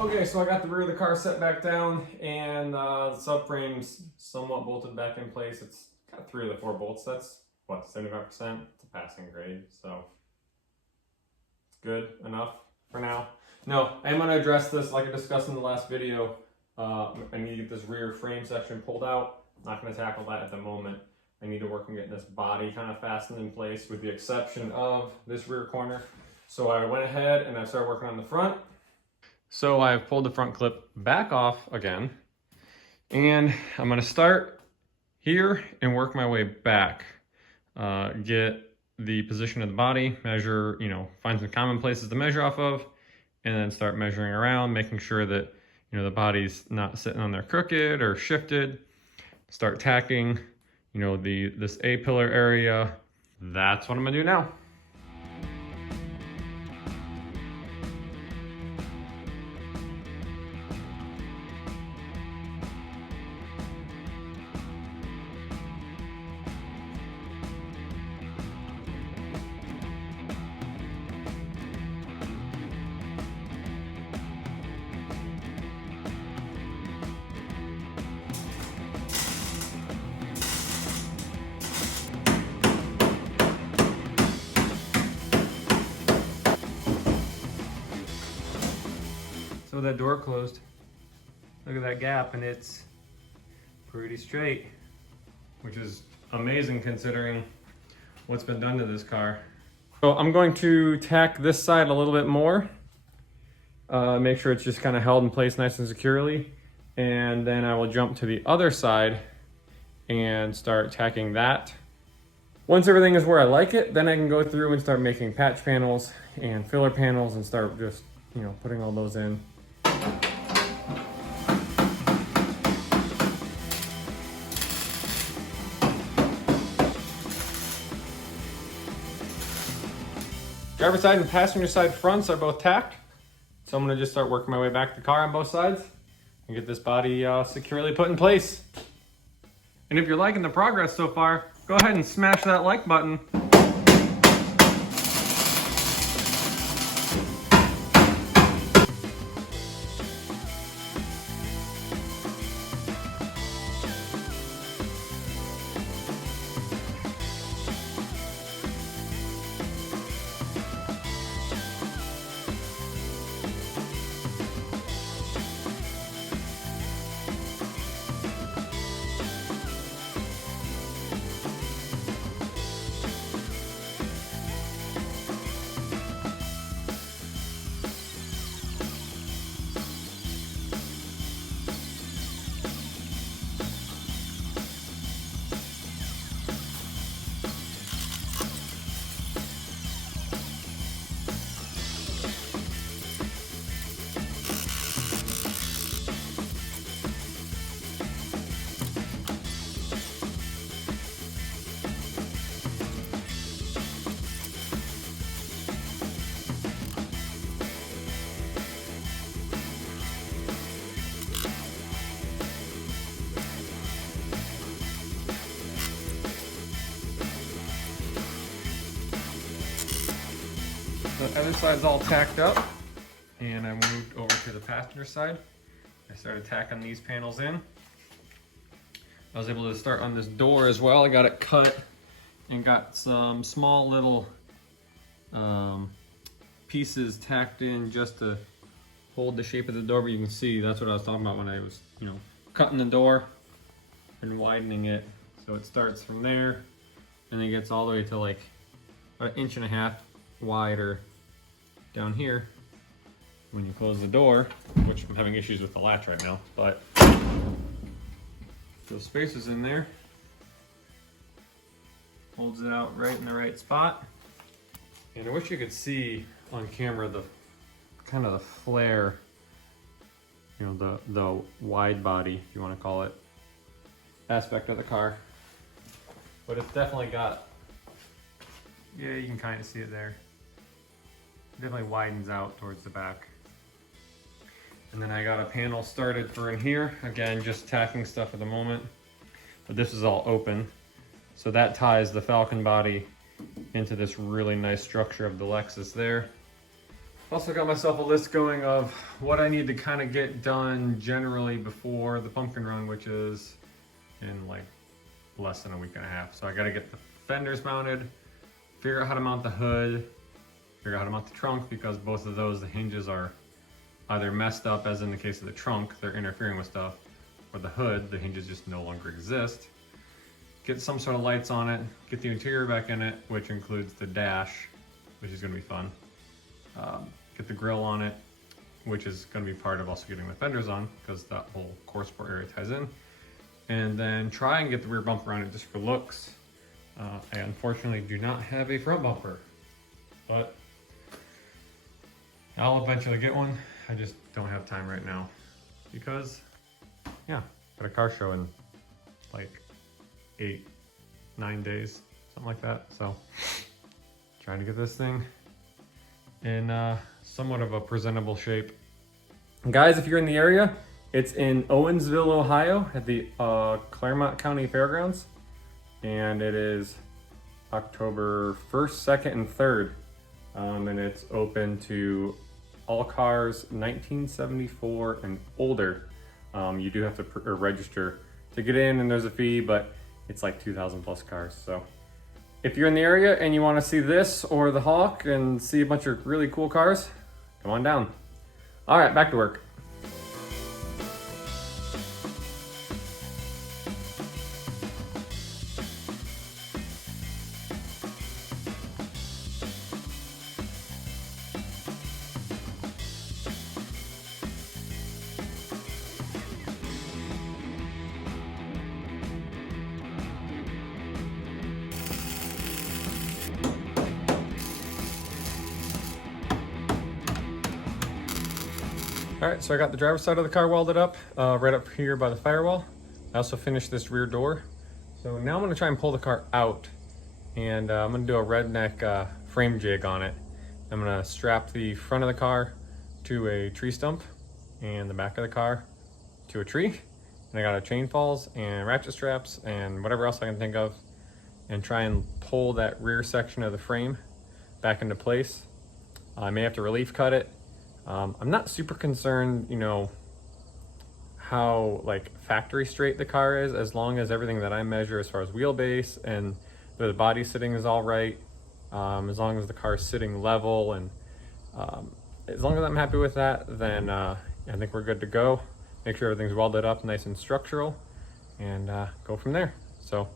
Okay, so I got the rear of the car set back down, and the subframe's somewhat bolted back in place. It's got 3 of the 4 bolts. That's, what, 75%? It's a passing grade, so it's good enough for now. No, I'm going to address this like I discussed in the last video. I need to get this rear frame section pulled out. Not going to tackle that at the moment. I need to work on getting this body kind of fastened in place, with the exception of this rear corner. So I went ahead and I started working on the front. So I've pulled the front clip back off again, and I'm going to start here and work my way back. Get the position of the body, measure, find some common places to measure off of, and then start measuring around, making sure that, the body's not sitting on there crooked or shifted. Start tacking, this A-pillar area. That's what I'm going to do now. So that door closed. Look at that gap, and it's pretty straight, which is amazing considering what's been done to this car. So I'm going to tack this side a little bit more, make sure it's just kind of held in place nice and securely, and then I will jump to the other side and start tacking that. Once everything is where I like it, then I can go through and start making patch panels and filler panels and start just, putting all those in. Driver side and passenger side fronts are both tacked. So I'm gonna just start working my way back the car on both sides and get this body securely put in place. And if you're liking the progress so far, go ahead and smash that like button. The other side's all tacked up, and I moved over to the passenger side. I started tacking these panels in. I was able to start on this door as well. I got it cut and got some small little pieces tacked in just to hold the shape of the door. But you can see that's what I was talking about when I was, cutting the door and widening it. So it starts from there and it gets all the way to like about 1.5 inches wider down here when you close the door, which I'm having issues with the latch right now, but those spaces in there holds it out right in the right spot. And I wish you could see on camera the kind of the flare, the wide body, if you want to call it, aspect of the car. But it's definitely got, yeah, you can kind of see it there. It definitely widens out towards the back. And then I got a panel started for in here. Again, just tacking stuff at the moment, but this is all open. So that ties the Falcon body into this really nice structure of the Lexus there. Also got myself a list going of what I need to kind of get done generally before the pumpkin run, which is in like less than a week and a half. So I got to get the fenders mounted, figure out how to mount the hood, figure out how to mount the trunk, because both of those, the hinges are either messed up, as in the case of the trunk, they're interfering with stuff, or the hood, the hinges just no longer exist. Get some sort of lights on it, get the interior back in it, which includes the dash, which is going to be fun. Get the grill on it, which is going to be part of also getting the fenders on, because that whole core sport area ties in. And then try and get the rear bumper on it just for looks. I unfortunately do not have a front bumper, but I'll eventually get one. I just don't have time right now because, yeah, got a car show in like 8-9 days, something like that. So trying to get this thing in somewhat of a presentable shape. Guys, if you're in the area, it's in Owensville, Ohio at the Claremont County Fairgrounds. And it is October 1st, 2nd, and 3rd. And it's open to all cars 1974 and older. You do have to register to get in, and there's a fee, but it's like 2,000 plus cars. So if you're in the area and you want to see this or the Hawk and see a bunch of really cool cars, come on down. All right, back to work. All right, so I got the driver's side of the car welded up, right up here by the firewall. I also finished this rear door. So now I'm gonna try and pull the car out, and I'm gonna do a redneck frame jig on it. I'm gonna strap the front of the car to a tree stump and the back of the car to a tree. And I got a chain falls and ratchet straps and whatever else I can think of, and try and pull that rear section of the frame back into place. I may have to relief cut it. I'm not super concerned, you know, how like factory straight the car is, as long as everything that I measure as far as wheelbase and the body sitting is all right, as long as the car is sitting level, and as long as I'm happy with that, then I think we're good to go. Make sure everything's welded up nice and structural, and go from there. So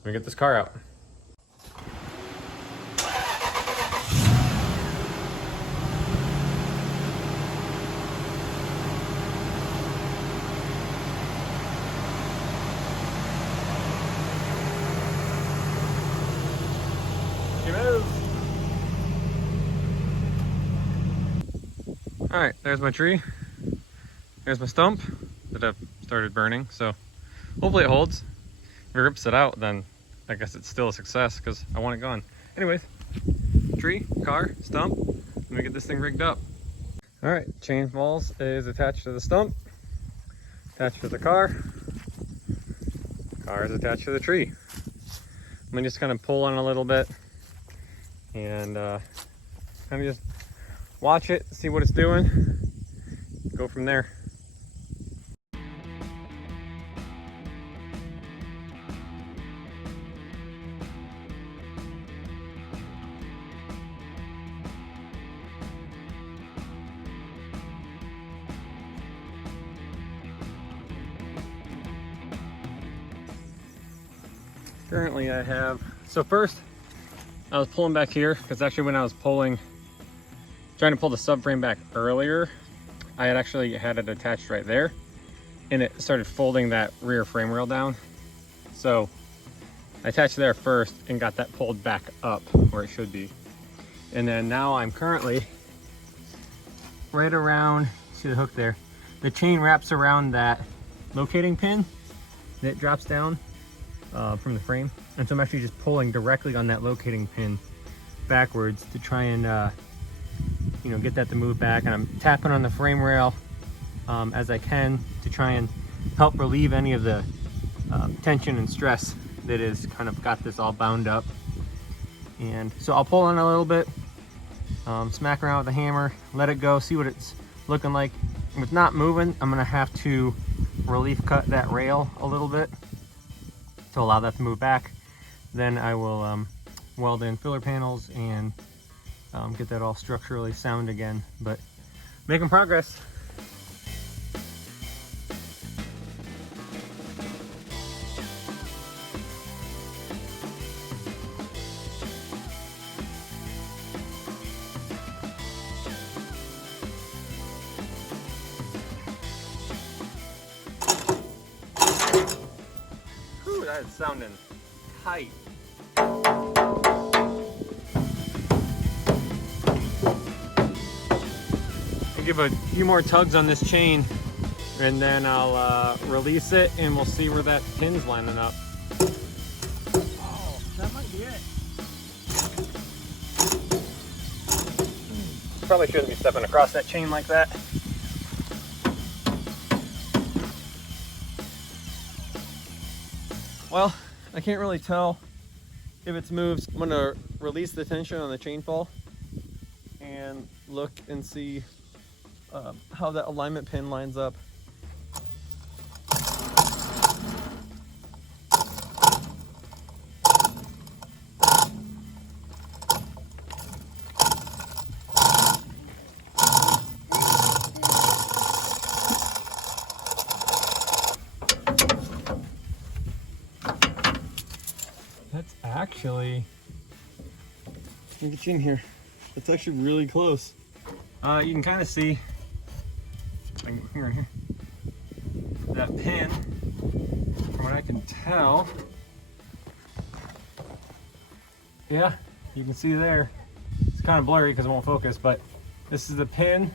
let me get this car out. All right, there's my tree. There's my stump that I've started burning, so hopefully it holds. If it rips it out, then I guess it's still a success because I want it gone. Anyways, tree, car, stump. Let me get this thing rigged up. All right, chain falls is attached to the stump, attached to the car. Car is attached to the tree. I'm gonna just kind of pull on a little bit and kind of just watch it, see what it's doing, go from there. Currently I have, so first I was pulling back here, because actually when I was trying to pull the subframe back earlier, I had actually had it attached right there, and it started folding that rear frame rail down. So I attached there first and got that pulled back up where it should be. And then now I'm currently right around, see the hook there? The chain wraps around that locating pin and it drops down from the frame. And so I'm actually just pulling directly on that locating pin backwards to try and you know, get that to move back, and I'm tapping on the frame rail as I can to try and help relieve any of the tension and stress that is kind of got this all bound up. And so I'll pull on a little bit, Smack around with the hammer, let it go, see what it's looking like. If it's not moving, I'm gonna have to relief cut that rail a little bit to allow that to move back. Then I will weld in filler panels and get that all structurally sound again, but making progress. Whew, that is sounding tight. Give a few more tugs on this chain and then I'll release it and we'll see where that pin's lining up. Oh, that might be it. Probably shouldn't be stepping across that chain like that. Well, I can't really tell if it's moved. I'm gonna release the tension on the chain fall and look and see how that alignment pin lines up. That's actually, let me get you in here. It's actually really close. You can kind of see, here, that pin, from what I can tell, yeah, you can see there. It's kind of blurry because it won't focus, but this is the pin,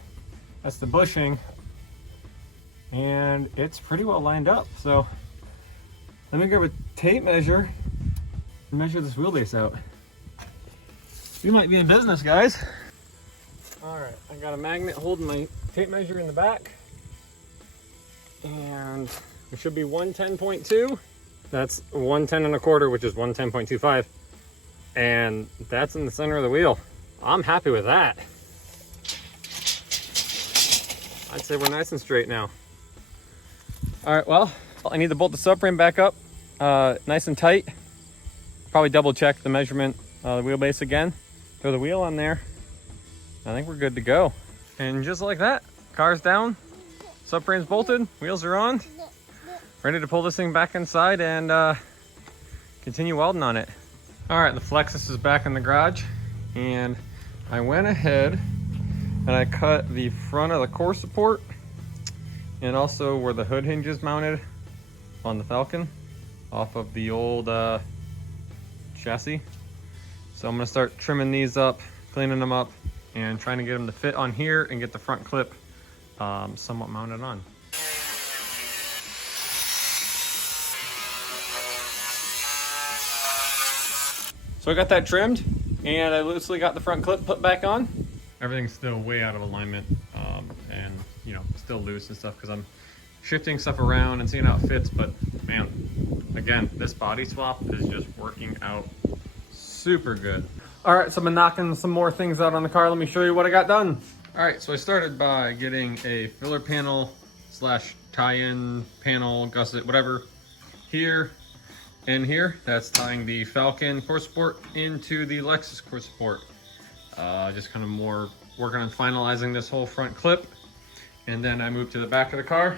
that's the bushing, and it's pretty well lined up. So let me grab a tape measure and measure this wheelbase out. We might be in business, guys. All right, I got a magnet holding my tape measure in the back, and it should be 110.2. That's 110 1/4, which is 110.25, and that's in the center of the wheel. I'm happy with that. I'd say we're nice and straight now. All right, well, I need to bolt the subframe back up nice and tight. Probably double check the measurement, the wheelbase again. Throw the wheel on there. I think we're good to go. And just like that, car's down, subframe's bolted, wheels are on, ready to pull this thing back inside and continue welding on it. All right, the Lexus is back in the garage, and I went ahead and I cut the front of the core support and also where the hood hinge is mounted on the Falcon off of the old chassis. So I'm gonna start trimming these up, cleaning them up, and trying to get them to fit on here and get the front clip somewhat mounted on. So I got that trimmed and I loosely got the front clip put back on. Everything's still way out of alignment and you know, still loose and stuff because I'm shifting stuff around and seeing how it fits, but man, again, this body swap is just working out super good. All right, so I've been knocking some more things out on the car. Let me show you what I got done. All right, so I started by getting a filler panel slash tie-in panel, gusset, whatever, here and here. That's tying the Falcon core support into the Lexus core support. Just kind of more working on finalizing this whole front clip. And then I moved to the back of the car.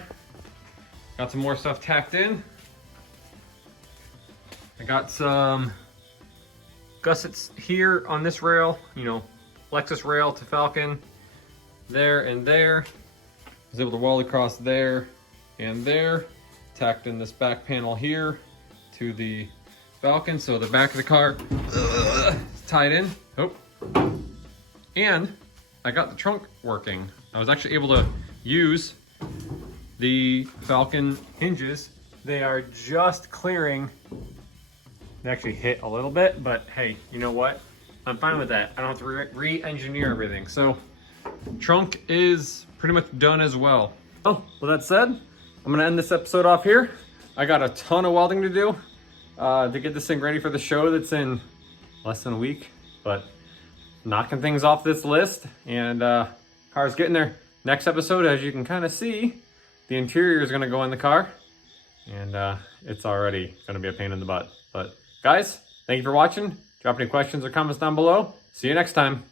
Got some more stuff tacked in. I got some gussets here on this rail, you know, Lexus rail to Falcon, there and there. I was able to weld across there and there. Tacked in this back panel here to the Falcon, so the back of the car is tied in. Oh. And I got the trunk working. I was actually able to use the Falcon hinges. They are just clearing. They actually hit a little bit, but hey, you know what? I'm fine with that. I don't have to re-engineer everything. So trunk is pretty much done as well. Oh, with that said, I'm gonna end this episode off here. I got a ton of welding to do to get this thing ready for the show that's in less than a week, but knocking things off this list, and car's getting there. Next episode, as you can kind of see, the interior is going to go in the car, and it's already going to be a pain in the butt. But guys, thank you for watching. Drop any questions or comments down below. See you next time.